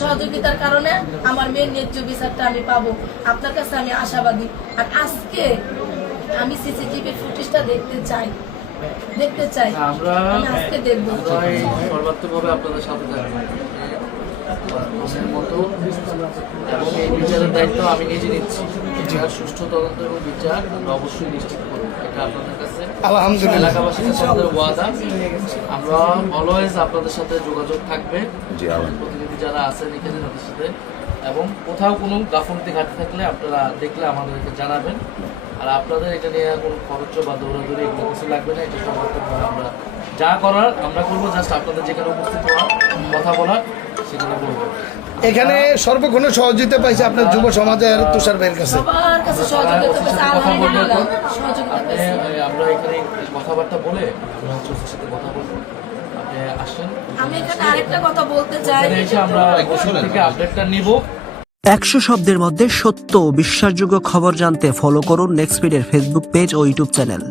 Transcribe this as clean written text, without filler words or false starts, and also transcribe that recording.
সহযোগিতার কারণে আমার মেয়ের ন্যায্য বিচারটা আমি পাবো। আপনার কাছে আমি আশাবাদী। আর আজকে আমি সিসিটিভি ফুটেজটা দেখতে চাই। আমরা আজকে দেখবো। সর্বাত্মকভাবে আপনাদের সাথে থাকবো মতো, এবং এই বিচারের দায়িত্ব আমি নিজে নিচ্ছি। এটার সুষ্ঠু তদন্ত এবং বিচার অবশ্যই নিশ্চিত করবো, এটা আপনাদের কাছে এলাকাবাসীর কাছে আমাদের ওয়াদা। আমরা অলওয়েজ আপনাদের সাথে যোগাযোগ থাকবে, প্রতিনিধি যারা আছেন এখানে তাদের সাথে, এবং কোথাও কোনো গাফলতি ঘাটতি থাকলে আপনারা দেখলে আমাদেরকে জানাবেন। আর আপনাদের এটা নিয়ে কোনো খরচ বা দৌড়াদৌড়ি এগুলো কিছু লাগবে না। এটা সর্বাত্মকভাবে আমরা যা করার আমরা করবো, জাস্ট আপনাদের যেখানে উপস্থিত হওয়ার কথা বলার সেখানে বলবো। এখানে সর্বক্ষণ সহযোগিতা পাইছে আপনার যুব সমাজের তুষার ভাইয়ের কাছে। আমরা এখানে কথাবার্তা বলে ওর সাথে কথা বলবো। আপনি আসেন, আমি এখানে আরেকটা কথা বলতে চাই, এসে আমরা থেকে আপডেটটা নিব। 100 শব্দের মধ্যে সত্য ও বিশ্বাসযোগ্য খবর জানতে ফলো করুন নেক্সট স্পিডের ফেসবুক পেজ ও ইউটিউব চ্যানেল।